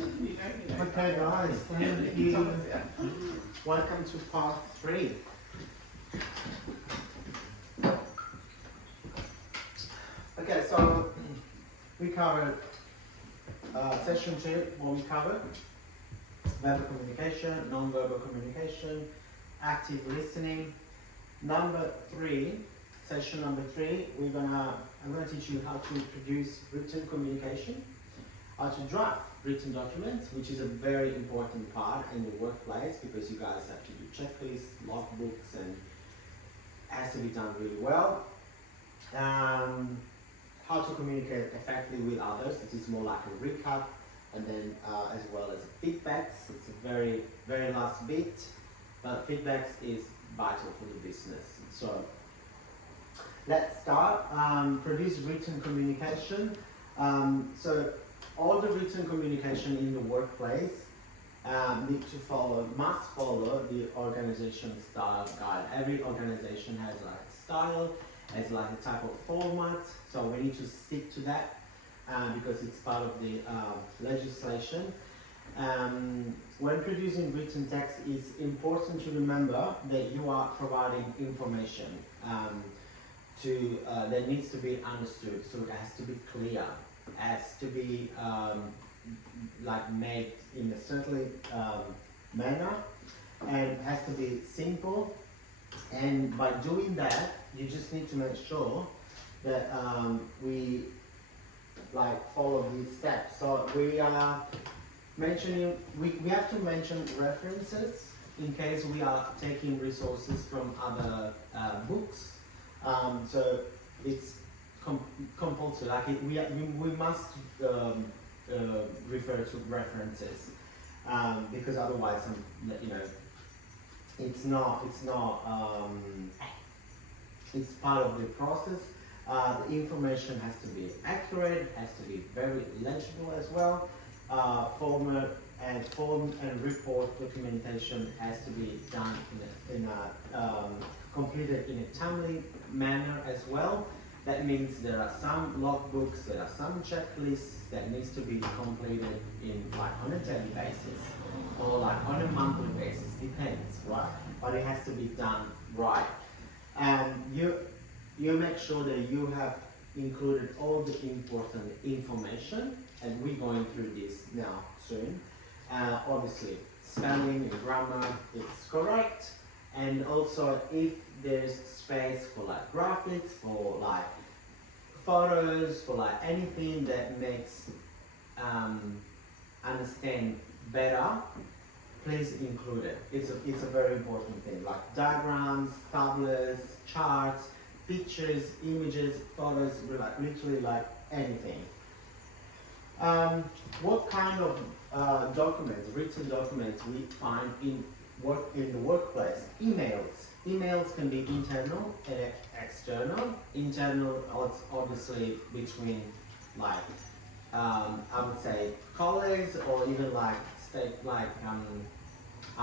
Okay guys, thank you. Welcome to part 3. Okay, so we covered session 2, what we covered: verbal communication, non-verbal communication, active listening. Number 3, session number 3, I'm gonna teach you how to produce written communication, how to draft written documents, which is a very important part in the workplace because you guys have to do checklists, logbooks, and it has to be done really well. How to communicate effectively with others. It is more like a recap, and then as well as feedbacks. It's a very, very last bit, but feedbacks is vital for the business. So let's start. Produce written communication. So all the written communication in the workplace must follow the organization style guide. Every organization has like a style, has like a type of format, so we need to stick to that because it's part of the legislation. When producing written text, it's important to remember that you are providing information that needs to be understood, so it has to be clear, has to be like made in a certain manner, and has to be simple. And by doing that, you just need to make sure that we follow these steps. So we are mentioning, we have to mention references in case we are taking resources from other books. So it's compulsory. We must refer to references because otherwise, it's part of the process. The information has to be accurate, has to be very legible as well. Form and report documentation has to be done completed in a timely manner as well. That means there are some logbooks, there are some checklists that needs to be completed on a daily basis or on a monthly basis, depends, right? But it has to be done right. And you make sure that you have included all the important information, and we're going through this now soon. Obviously, spelling and grammar is correct, and also if there's space for graphics, for photos, for anything that makes understand better, please include it. It's a very important thing, like diagrams, tablets, charts, pictures, images, photos, literally anything. What kind of documents, written documents, we find in the workplace? Emails can be internal and external. Internal, obviously between I would say colleagues, or even I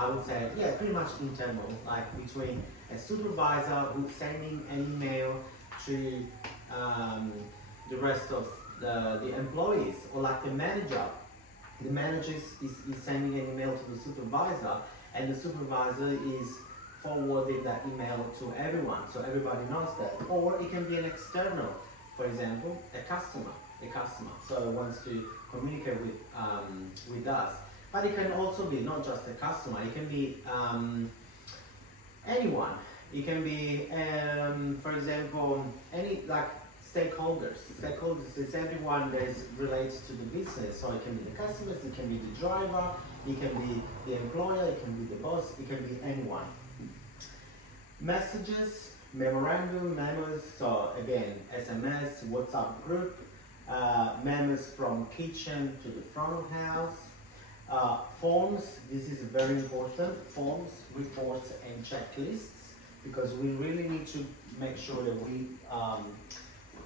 would say, pretty much internal, between a supervisor who's sending an email to the rest of the employees, or the manager. The manager is sending an email to the supervisor, and the supervisor is forwarding that email to everyone, so everybody knows that. Or it can be an external, for example, a customer, so wants to communicate with us. But it can also be not just a customer, it can be anyone. It can be, for example, any stakeholders. Stakeholders is everyone that is related to the business. So it can be the customers, it can be the driver, it can be the employer, it can be the boss, it can be anyone. Messages, memorandum, memos, so again, SMS, WhatsApp group, memos from kitchen to the front of house, forms, this is very important, forms, reports and checklists, because we really need to make sure that we,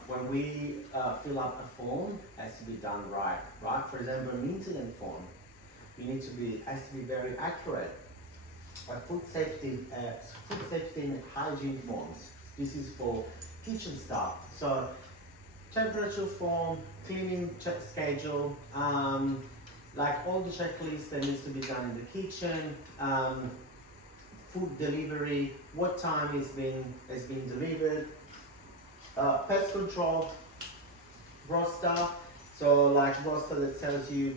when we fill out a form, it has to be done right? For example, an incident form, has to be very accurate. Food safety and hygiene forms. This is for kitchen staff. So temperature form, cleaning schedule, like all the checklists that needs to be done in the kitchen, food delivery, what time has been delivered, pest control, roster, so like roster that tells you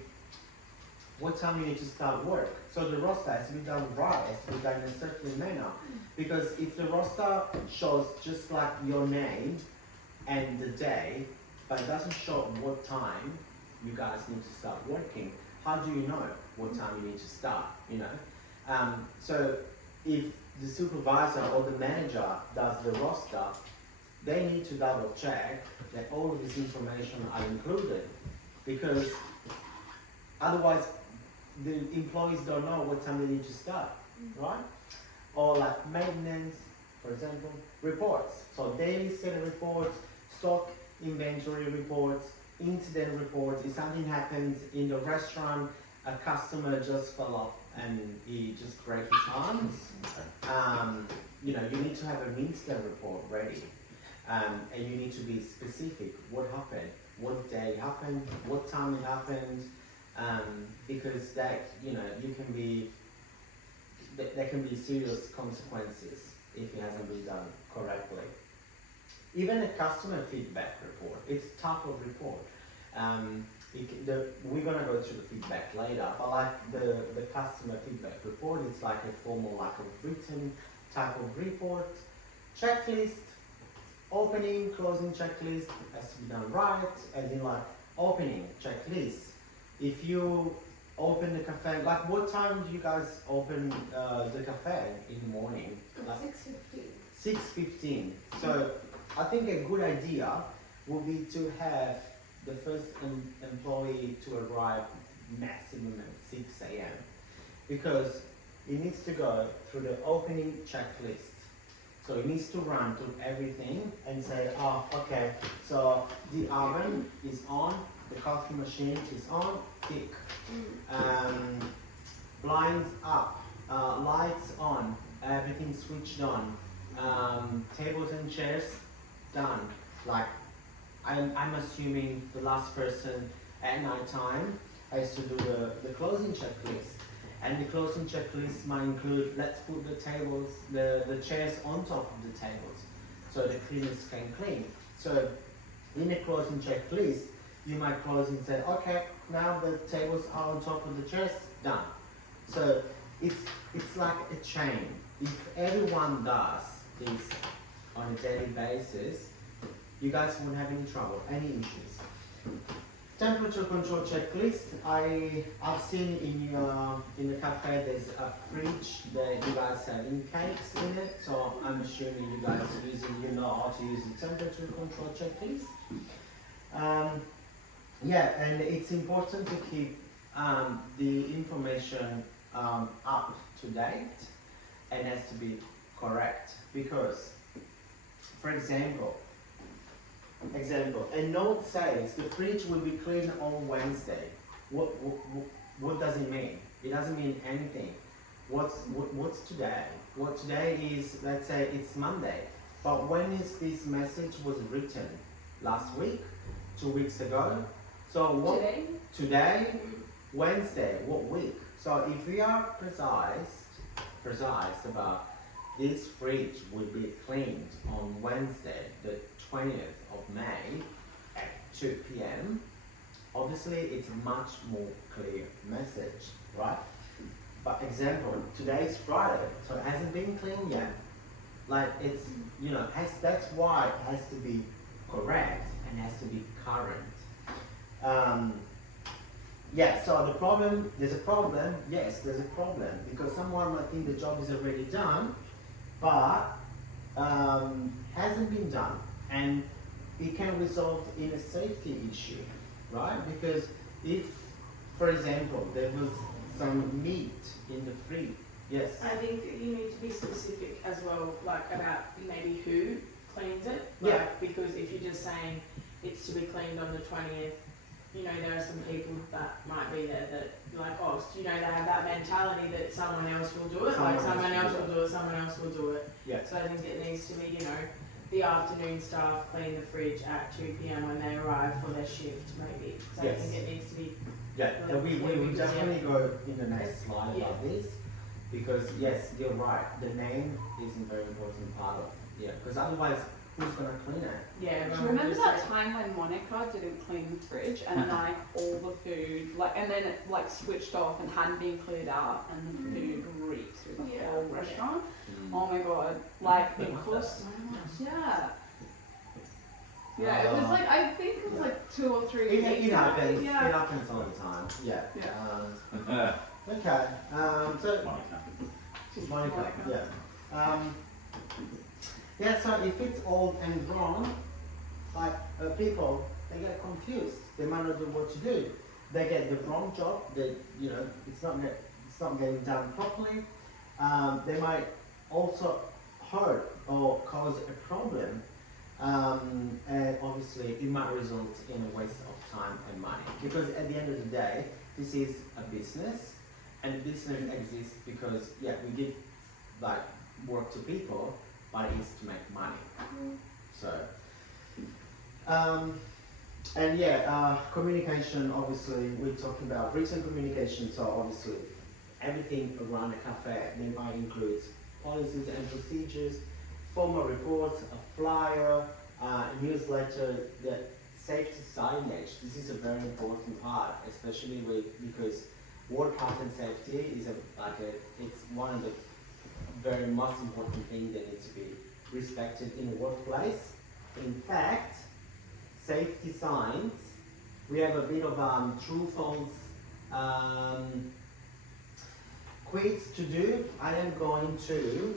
what time you need to start work. So the roster has to be done right, has to be done in a certain manner. Because if the roster shows just like your name and the day, but it doesn't show what time you guys need to start working, how do you know what time you need to start, you know? So if the supervisor or the manager does the roster, they need to double check that all of this information are included, because otherwise the employees don't know what time they need to start, right? Or like maintenance, for example, reports. So daily set reports, stock inventory reports, incident reports. If something happens in the restaurant, a customer just fell off and he just broke his arms, you know, you need to have an incident report ready. And you need to be specific. What happened? What day it happened? What time it happened? Because that, you know, there can be serious consequences if it hasn't been done correctly. Even a customer feedback report, it's a type of report. We're gonna go through the feedback later, but like the customer feedback report, it's like a formal, like a written type of report. Checklist, opening, closing checklist has to be done right, as in like opening checklist. If you open the cafe, like what time do you guys open the cafe in the morning? Like 6:15. 6:15. So I think a good idea would be to have the first employee to arrive maximum at 6 a.m. because it needs to go through the opening checklist. So it needs to run through everything and say, oh, okay, so the oven is on, the coffee machine is on, tick. Blinds up, lights on, everything switched on, tables and chairs done. Like, I'm assuming the last person at night time has to do the closing checklist. And the closing checklist might include, let's put the tables, the chairs on top of the tables so the cleaners can clean. So in the closing checklist, you might close and say, okay, now the tables are on top of the chairs, done. So it's like a chain. If everyone does this on a daily basis, you guys won't have any trouble, any issues. Temperature control checklist. I've seen in the cafe there's a fridge that you guys have in cakes in it, so I'm assuming you guys you know how to use the temperature control checklist. Yeah, and it's important to keep the information up to date and has to be correct, because, for example, a note says the fridge will be cleaned on Wednesday. What does it mean? It doesn't mean anything. What's today? What today is, let's say it's Monday. But when is this message was written? Last week? 2 weeks ago? So what? Today? Wednesday? What week? So if we are precise about this fridge will be cleaned on Wednesday, the 20th of May at 2 p.m. Obviously, it's a much more clear message, right? But example, today is Friday, so it hasn't been cleaned yet. Like it's, you know, that's why it has to be correct and has to be current. Yeah, so there's a problem, yes, there's a problem, because someone might think the job is already done, but hasn't been done, and it can result in a safety issue, right? Because if, for example, there was some meat in the fridge, yes? I think you need to be specific as well, like about maybe who cleans it. Like, Yeah. because if you're just saying it's to be cleaned on the 20th, you know, there are some people that might be there that, like, oh, you know, they have that mentality that someone else will do it, someone else will do it. Yeah. So I think it needs to be, you know, the afternoon staff clean the fridge at 2 p.m. when they arrive for their shift, maybe. So Yes. I think it needs to be Yeah, and we will definitely go in the next slide Yeah. about this, because yes, you're right, the name is a very important part of, because otherwise, who's gonna clean it? Yeah, Do you remember that time when Monica didn't clean the fridge and like all the food, like, and then it like switched off and hadn't been cleared out and the food reeked through the Yeah. whole restaurant? Mm. Oh my god, like it Because cost so so much. much. Yeah. Yeah, it was like, I think it was like 2 or 3 It weeks. happens, Yeah. it happens all the time, yeah. Yeah. Okay, so Monica. Monica, yeah. Yeah, so if it's old and wrong, like people, they get confused. They might not know what to do. They get the wrong job. They, it's not getting done properly. They might also hurt or cause a problem, and obviously it might result in a waste of time and money. Because at the end of the day, this is a business, and business exists because we give like work to people, but it's to make money. So, communication. Obviously, we're talking about written communication. So obviously, everything around a cafe might include policies and procedures, formal reports, a flyer, a newsletter, the safety signage. This is a very important part, especially because work health and safety is it's one of the very most important things that needs to be respected in the workplace. In fact, safety signs, we have a bit of true false quiz to do. I am going to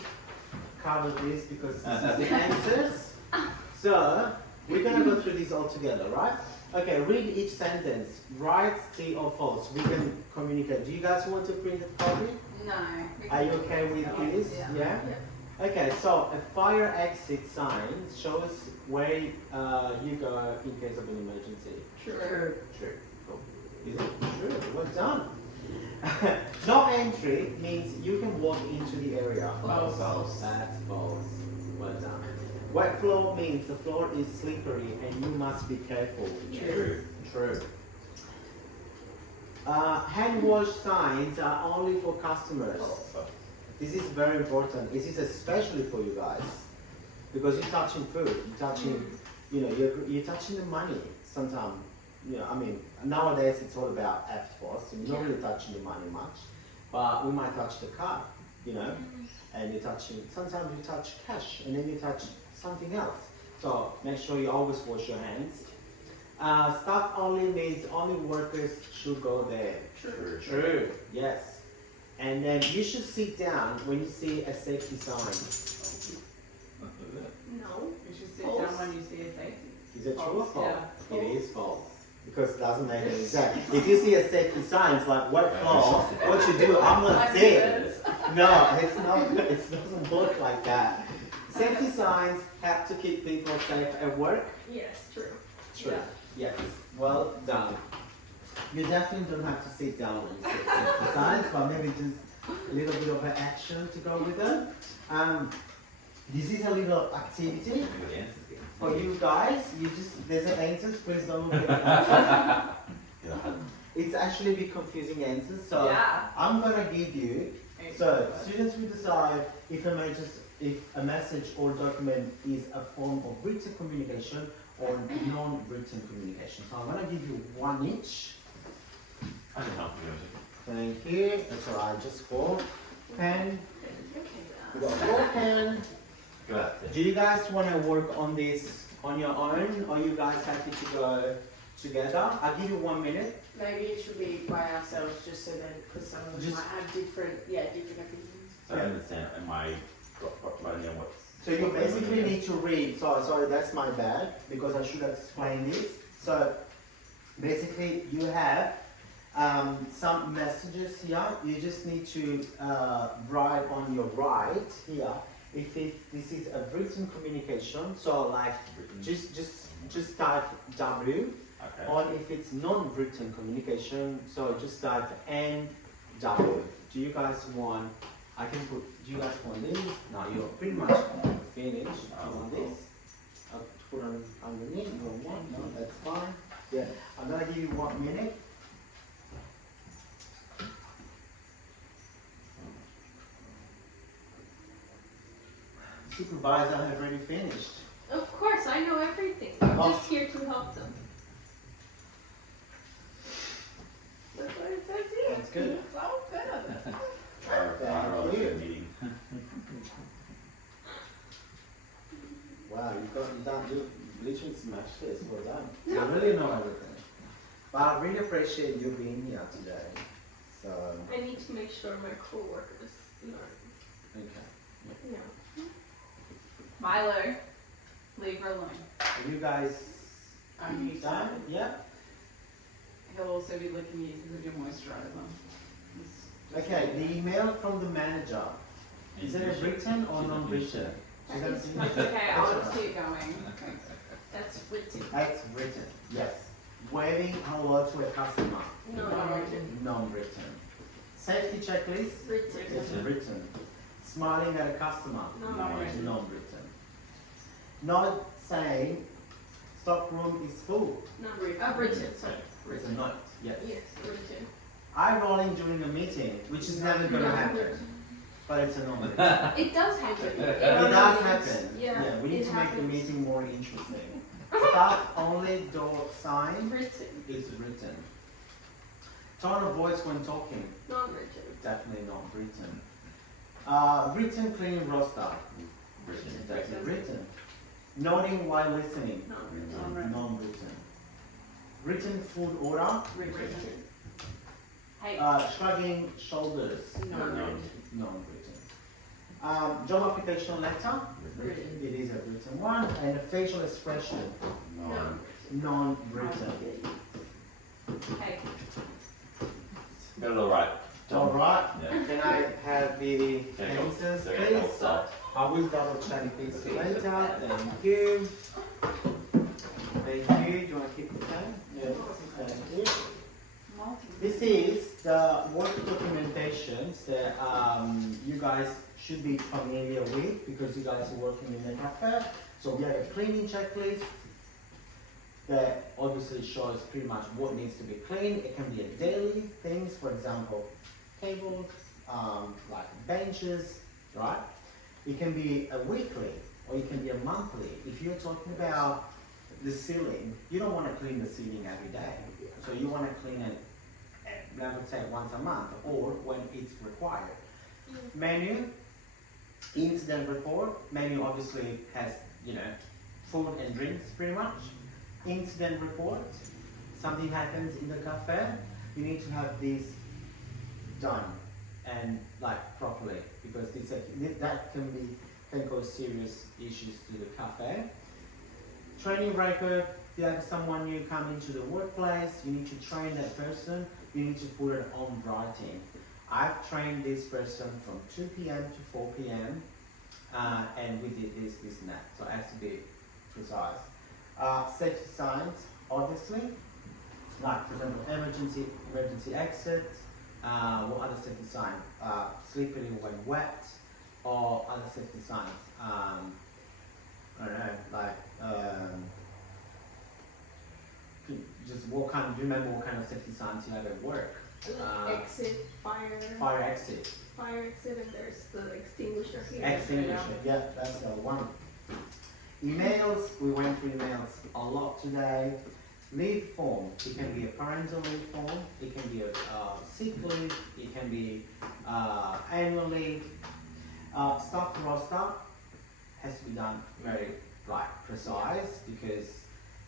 cover this because this is the answers. So we're gonna go through this all together, right? Okay, read each sentence. Right, true or false. We can communicate. Do you guys want to print a copy? No. Are you okay with this? Yeah? Okay, so a fire exit sign shows where you go in case of an emergency. True. True. Cool. Is it true? Well done. No entry means you can walk into the area. False. That's false. Well done. Wet floor means the floor is slippery and you must be careful. True. True. Hand wash signs are only for customers. False. This is very important. This is especially for you guys because you're touching food. You're touching, you're touching the money. Sometimes, nowadays it's all about FTOS. So you're not really touching the money much, but we might touch the card, and you're touching. Sometimes you touch cash, and then you touch something else. So make sure you always wash your hands. Staff only means only workers should go there. True. True. Yes. And then you should sit down when you see a safety sign. No. You should sit False. down when you see a safety. Is it true or false? Yeah. It is false. Because it doesn't make any sense. If you see a safety sign, it's like wet floor, what you do, I'm gonna see it. No, it's not, it doesn't work like that. Safety signs have to keep people safe at work. Yes, true. True. Yes. Well done. You definitely don't have to sit down and sit safety signs, but maybe just a little bit of an action to go with them. This is a little activity for you guys. There's an answers, please don't look at the answers. It's actually a bit confusing answers, so Yeah. I'm gonna give you. So students will decide if a message or document is a form of written communication or non-written communication. So I'm gonna give you one each. I can help you. Thank you. That's alright. Just 4 pen. We got 4 pen. Good. Do you guys want to work on this on your own, or you guys happy to go together? I'll give you 1 minute. Maybe it should be by ourselves, just so that because some of us Just- might have different opinions. So I understand. Am I writing down what's... So you basically need to read. Sorry, that's my bad because I should have explained this. So basically, you have some messages here. You just need to write on your right here. If this is a written communication, so like just type W. Okay. Or if it's non-written communication, so just type NW. Do you guys want? Do you guys want this? No, you're pretty much finished. You want this? I'll put on underneath. You want one? No, that's fine. Yeah, I'm gonna give you 1 minute. supervisor have already finished. Of course, I know everything. I'm Oh. just here to help them. That's what it says here. That's good. So good. I'll Thank you. the meeting. Wow, you've done, you literally smashed this. Well done. I really know everything. But I really appreciate you being here today. So, I need to make sure my co-workers learn. okay. You know. Milo, leave her alone. Are you guys I'm used to done? it. Yeah? He'll also be licking you because of your moisturizer. Just- Okay, the email from the manager. Is it written or non-written? Is that- That's okay, I'll just keep going. That's written. It's written, yes. Waving hello to a customer, No, Non-written. non-written. Safety checklist, written. it's written. Smiling at a customer, Non-written. non-written. Not saying stock room is full, Not written. Written, sorry. it's a note, yes. Yes, written. Eye rolling during a meeting, which is never gonna Not happen, written. but it's a non-written. It does happen. It does happen. Yeah, We need it to make the happens. meeting more interesting. Staff only door sign Written. is written. Tone of voice when talking, Not written. definitely not written. Written cleaning roster, definitely written. Nodding while listening, Not written. Non-written. non-written. Written food order, Written. Hey, shrugging shoulders, Non-written. non-written. Job application letter, Written. it is a written one, and a facial expression, No. non-written. hey, Got it all right. Alright, Yeah. can I have the There you go. answers, There you go. please? I will double check this later, thank you. Thank you, do you want to keep the pen? Yes, thank you. multi. This is the work documentations that you guys should be familiar with because you guys are working in the cafe. So we have a cleaning checklist that obviously shows pretty much what needs to be cleaned. It can be a daily things, for example, tables, like benches, right? It can be a weekly or it can be a monthly. If you're talking about the ceiling, you don't want to clean the ceiling every day. So you want to clean it, I would say once a month or when it's required. Menu, incident report. Menu obviously has, you know, food and drinks pretty much. Incident report, something happens in the cafe, you need to have this done and like properly because that can cause serious issues to the cafe. Training record, you have someone new come into the workplace, you need to train that person, you need to put it on writing. I've trained this person from 2 p.m. to 4 p.m. And we did this, and that, so it has to be precise. Safety signs, obviously, like for example, emergency exit. What other safety sign? Slippery when wet, or other safety signs. I don't know, like just what kind? Do you remember what kind of safety signs you have at work? Exit, fire, Fire exit, fire exit, and there's the extinguisher here. extinguisher. Yeah, that's the one. Emails, we went through emails a lot today. Leave form, it can be a parental leave form, it can be a sick leave, it can be annual leave. Staff roster has to be done very precise because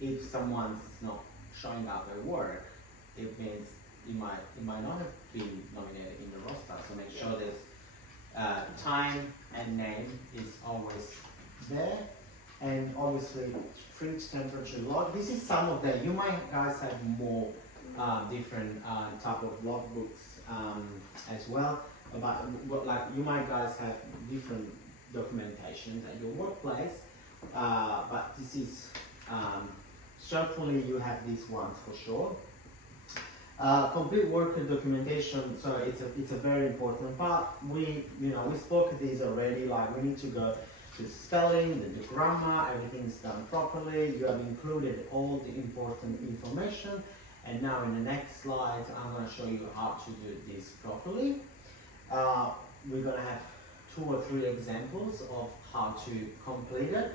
if someone's not showing up at work, it means it might not have been nominated in the roster. So make sure there's time and name is always there. And obviously, fridge temperature log. This is some of them. You might guys have more different type of logbooks as well. But like you might guys have different documentation at your workplace. But this is certainly you have these ones for sure. Complete worker documentation. So it's a very important part. We spoke of these already. Like we need to go to the spelling, the grammar, everything's done properly. You have included all the important information. And now in the next slides, I'm going to show you how to do this properly. We're going to have 2 or 3 examples of how to complete it.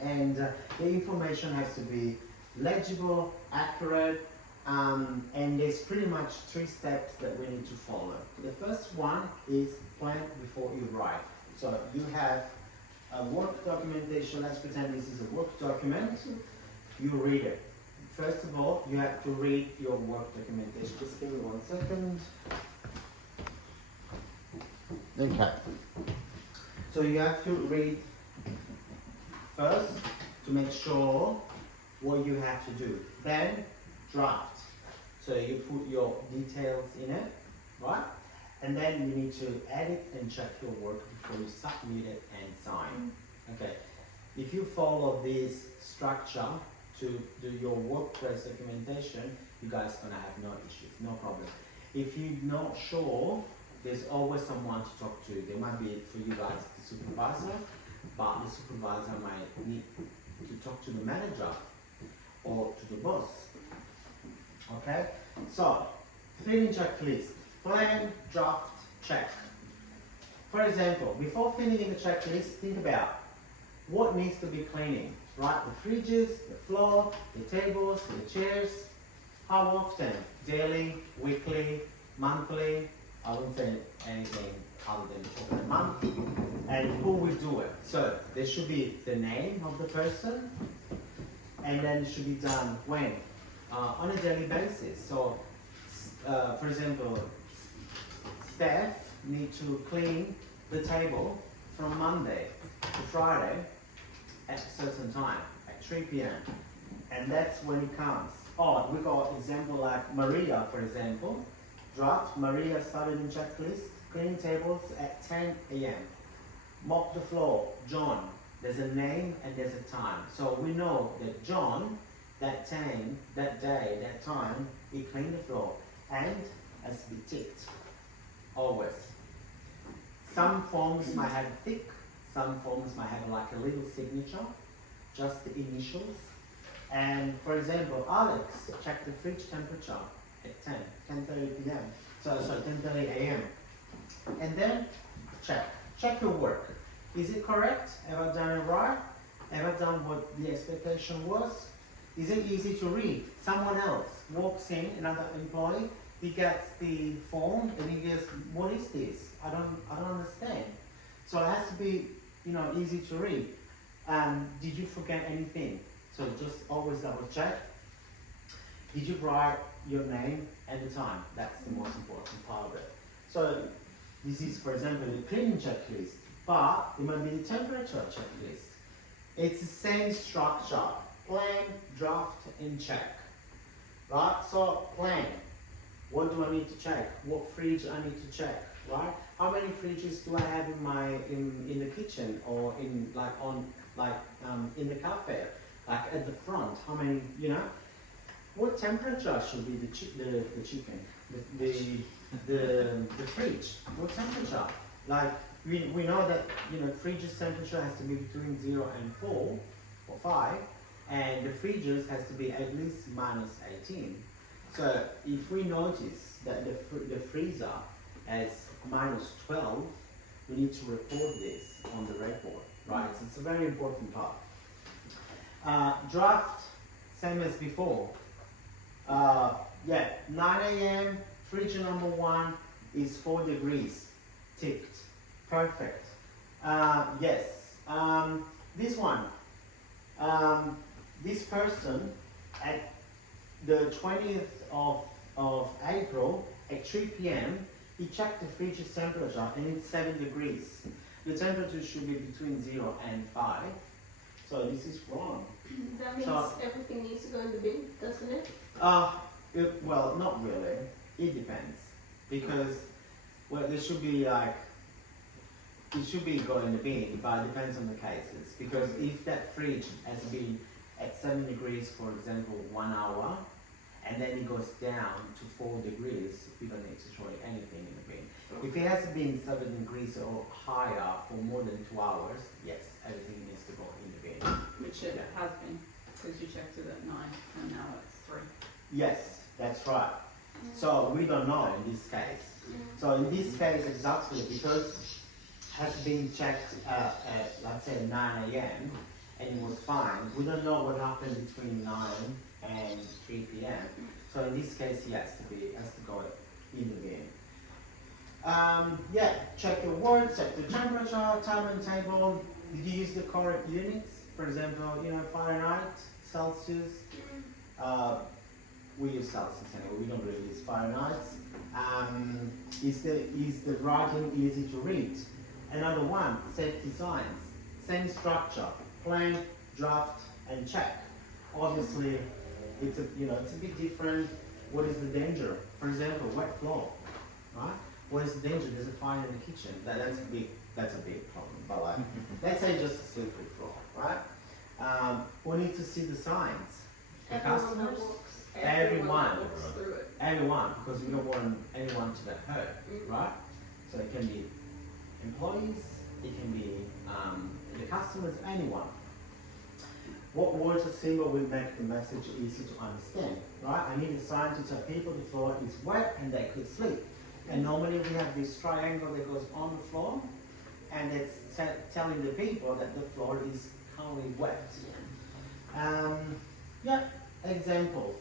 And the information has to be legible, accurate, and there's pretty much 3 steps that we need to follow. The first one is plan before you write. So you have a work documentation. Let's pretend this is a work document. You read it. First of all, you have to read your work documentation. Just give me 1 second. Okay. So you have to read first to make sure what you have to do. Then draft. So you put your details in it, right? And then you need to edit and check your work before you submit it and sign. Okay. If you follow this structure to do your WordPress documentation, you guys gonna have no issues, no problem. If you're not sure, there's always someone to talk to. There might be for you guys the supervisor, but the supervisor might need to talk to the manager or to the boss. Okay? So, cleaning checklist. Plan, draft, check. For example, before filling in the checklist, think about what needs to be cleaning, right? The fridges, the floor, the tables, the chairs. How often? Daily, weekly, monthly? I wouldn't say anything other than over a month. And who will do it? So there should be the name of the person, and then it should be done when? On a daily basis. So, for example, staff need to clean the table from Monday to Friday at a certain time, at 3 p.m. And that's when it counts. Or we got example like Maria, for example. Draft, Maria started in checklist, cleaning tables at 10 a.m. Mop the floor, John. There's a name and there's a time. So we know that John, that time, that day, that time, he cleaned the floor and has to be ticked. Always. Some forms might have a tick, some forms might have like a little signature, just the initials. And for example, Alex checked the fridge temperature at 10:30 p.m. So 10:30 a.m. And then check your work. Is it correct? Have I done it right? Have I done what the expectation was? Is it easy to read? Someone else walks in, another employee, he gets the form and he goes, what is this? I don't understand. So it has to be, easy to read. Did you forget anything? So just always double check. Did you write your name and the time? That's the most important part of it. So this is, for example, the cleaning checklist, but it might be the temperature checklist. It's the same structure. Plan, draft, and check. Right? So plan. What do I need to check? What fridge I need to check? Right? How many fridges do I have in the kitchen or in in the cafe? Like at the front, how many? What temperature should be the chicken? The fridge? What temperature? Like we know that fridge's temperature has to be between 0 and 4 or 5, and the fridges has to be at least -18. So if we notice that the freezer has -12, we need to report this on the record, right? So it's a very important part. Draft, same as before. 9 a.m. fridge number 1 is 4 degrees, ticked, perfect. Yes, this one, this person at the 20th of April at 3 p.m. he checked the fridge's temperature and it's 7 degrees. The temperature should be between 0 and 5. So this is wrong. That means everything needs to go in the bin, doesn't it? Well, not really. It depends. Because, there should be it should be going in the bin, but it depends on the cases. Because if that fridge has been at 7 degrees, for example, 1 hour, and then it goes down to 4 degrees, we don't need to throw anything in the bin. If it has been 7 degrees or higher for more than 2 hours, yes, everything needs to go in the bin. Which it has been, because you checked it at 9 and now it's 3. Yes, that's right. So we don't know in this case. So in this case, exactly because has been checked at, let's say, 9 a.m. and it was fine, we don't know what happened between 9 and 3 p.m. So in this case, he has to go in the bin. Yeah, check your work, check the temperature, time and table. Did you use the correct units? For example, Fahrenheit, Celsius. We use Celsius anyway, we don't really use Fahrenheit. Is the writing easy to read? Another one, set designs. Same structure, plan, draft, and check. Obviously, it's a bit different. What is the danger? For example, wet floor, right? What is the danger? There's a fire in the kitchen. That's a big problem. But like, let's say just a simple floor, right? We need to see the signs. The customers, everyone through it. everyone, because we don't want anyone to get hurt, right? So it can be employees, it can be the customers, anyone. What words or symbol will make the message easy to understand, right? I need a sign to tell people the floor is wet and they could sleep. And normally we have this triangle that goes on the floor, and it's telling the people that the floor is currently wet. Yeah, examples.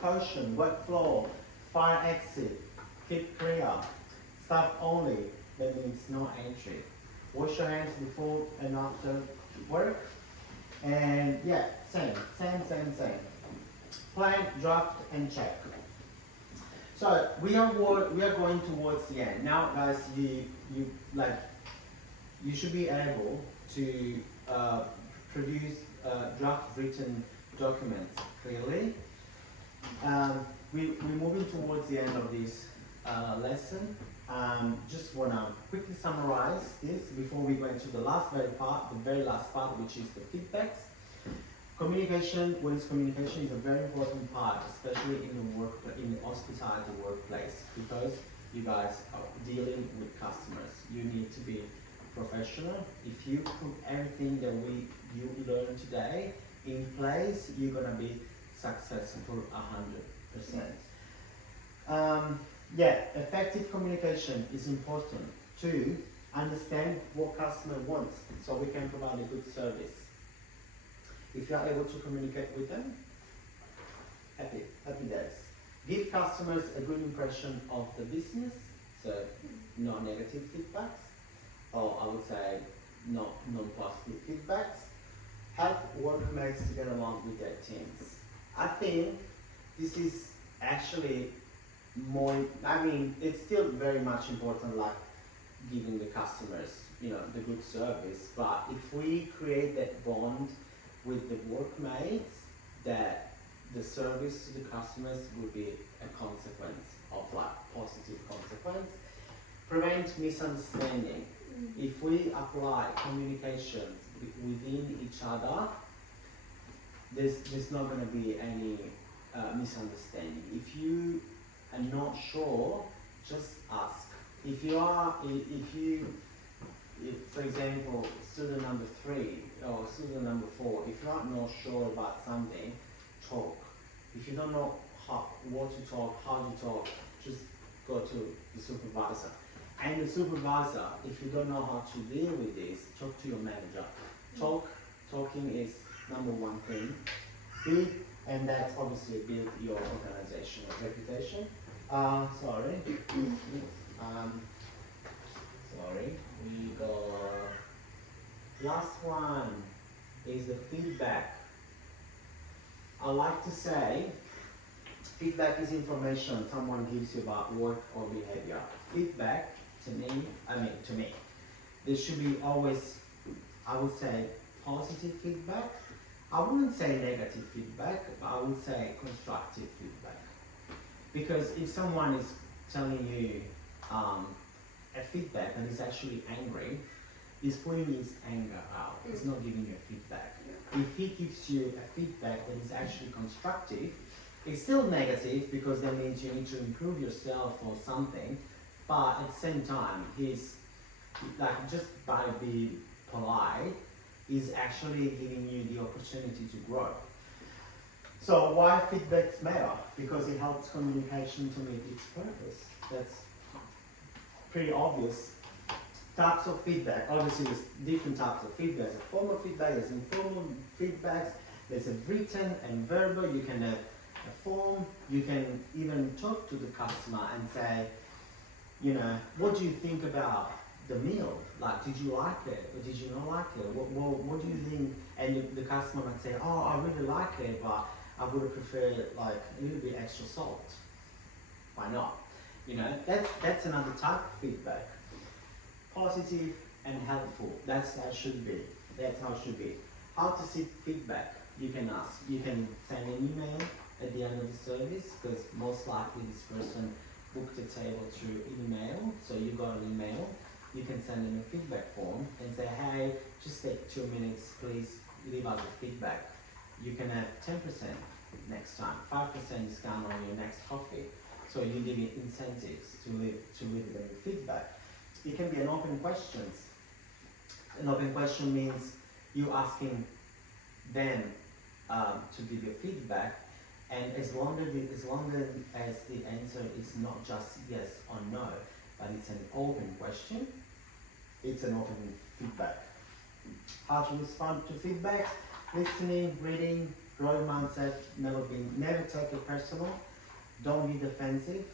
Caution, wet floor, fire exit, keep clear, staff only, that means no entry. Wash your hands before and after work. And yeah, same. Plan, draft, and check. So we are going towards the end. Now guys, you should be able to produce draft written documents clearly. We're moving towards the end of this lesson. Just wanna quickly summarize this before we go into the very last part, which is the feedbacks. Communication is a very important part, especially in the hospitality workplace, because you guys are dealing with customers. You need to be professional. If you put everything that you learned today in place, you're gonna be successful 100%. Effective communication is important to understand what customer wants, so we can provide a good service. If you are able to communicate with them, happy days. Give customers a good impression of the business, so no negative feedbacks, or I would say no non-positive feedbacks. Help workmates to get along with their teams. I think this is actually it's still very much important, like giving the customers, the good service, but if we create that bond with the workmates, that the service to the customers will be a consequence of positive consequence. Prevent misunderstanding. If we apply communication within each other, there's not going to be any misunderstanding. If you are not sure, just ask. If for example, student number 3 or student number 4, if you are not sure about something, talk. If you don't know what to talk, how to talk, just go to the supervisor. And the supervisor, if you don't know how to deal with this, talk to your manager. Talking is number one thing. And that's obviously build your organizational reputation. Sorry. We go. Last one is the feedback. I like to say, feedback is information someone gives you about work or behavior. Feedback, to me, there should be always, I would say, positive feedback. I wouldn't say negative feedback, but I would say constructive feedback. Because if someone is telling you a feedback and is actually angry, he's putting his anger out. It's not giving you a feedback. If he gives you a feedback that is actually constructive, it's still negative because that means you need to improve yourself or something, but at the same time, he's just by being polite, is actually giving you the opportunity to grow. So why feedbacks matter? Because it helps communication to meet its purpose. That's pretty obvious. types of feedback. Obviously, there's different types of feedback. There's a formal feedback, there's informal feedbacks, there's a written and verbal. You can have a form. You can even talk to the customer and say, you know, what do you think about the meal? Like, did you like it or did you not like it? What do you think? And the customer might say, oh, I really like it, but I would prefer like a little bit extra salt. Why not? You know, that's another type of feedback. Positive and helpful. That's how it should be. That's how it should be. How to seek feedback? You can ask. You can send an email at the end of the service, because most likely this person booked a table through email. So you got an email. You can send them a feedback form and say, hey, just take 2 minutes, please leave us a feedback. You can have 10% next time, 5% discount on your next coffee. So you give it incentives to leave them feedback. It can be an open question. An open question means you asking them to give you feedback, and as long as the answer is not just yes or no, but it's an open question, it's an open feedback. How to respond to feedback? Listening, reading, growth mindset, never take it personal. Don't be defensive,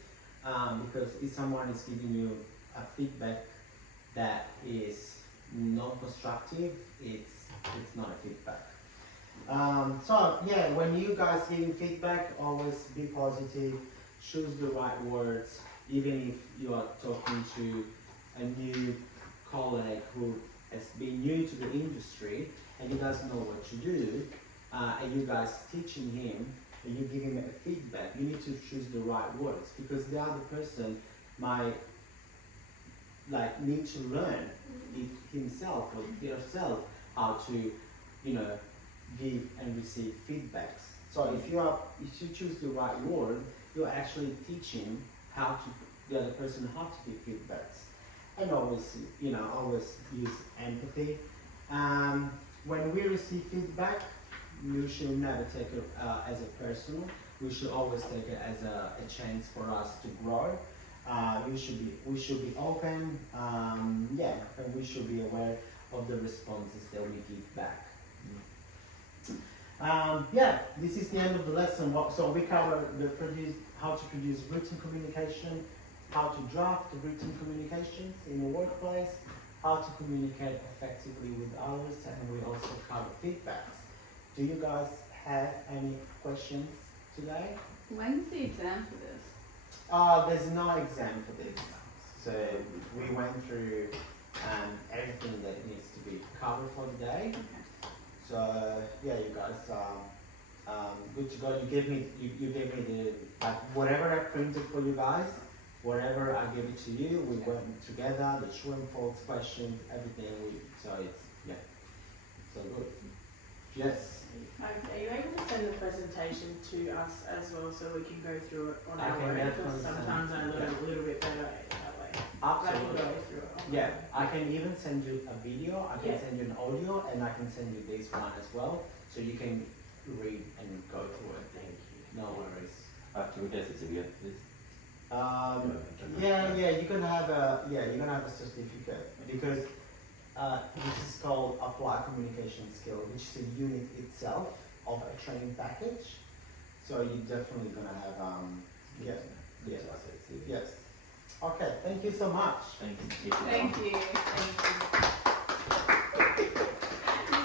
because if someone is giving you a feedback that is non-constructive, it's not a feedback. So yeah, when you guys giving feedback, always be positive, choose the right words, even if you are talking to a new colleague who has been new to the industry and he doesn't know what to do, and you guys teaching him and you give him a feedback, you need to choose the right words, because the other person might like need to learn himself or herself how to, you know, give and receive feedbacks. So if you choose the right word, you're actually teaching the other person how to give feedbacks. And always, you know, always use empathy. When we receive feedback, you should never take it as a personal. We should always take it as a chance for us to grow. We should be open, and we should be aware of the responses that we give back. This is the end of the lesson. So we cover how to produce written communication, how to draft written communications in the workplace, how to communicate effectively with others, and we also cover feedbacks. Do you guys have any questions today? When's the exam for this? There's no exam for this. So we went through everything that needs to be covered for the day. So yeah, you guys good to go. You gave me the whatever I printed for you guys, whatever I gave it to you. We went together. The true and false questions, everything. So good. Yes. Are you able to send the presentation to us as well, so we can go through it on I our can own? definitely Because sometimes I send it, learn a little bit better that way. Absolutely. Go through it. Yeah, I can even send you a video, I can Yeah. send you an audio, and I can send you this one as well, so you can read and go through it. Thank you. No worries. Do we get a certificate, please? You're gonna have a certificate, because this is called Applied Communication Skill, which is a unit itself of a training package. So you're definitely gonna have yes. Okay, thank you so much. Thank you. Thank you.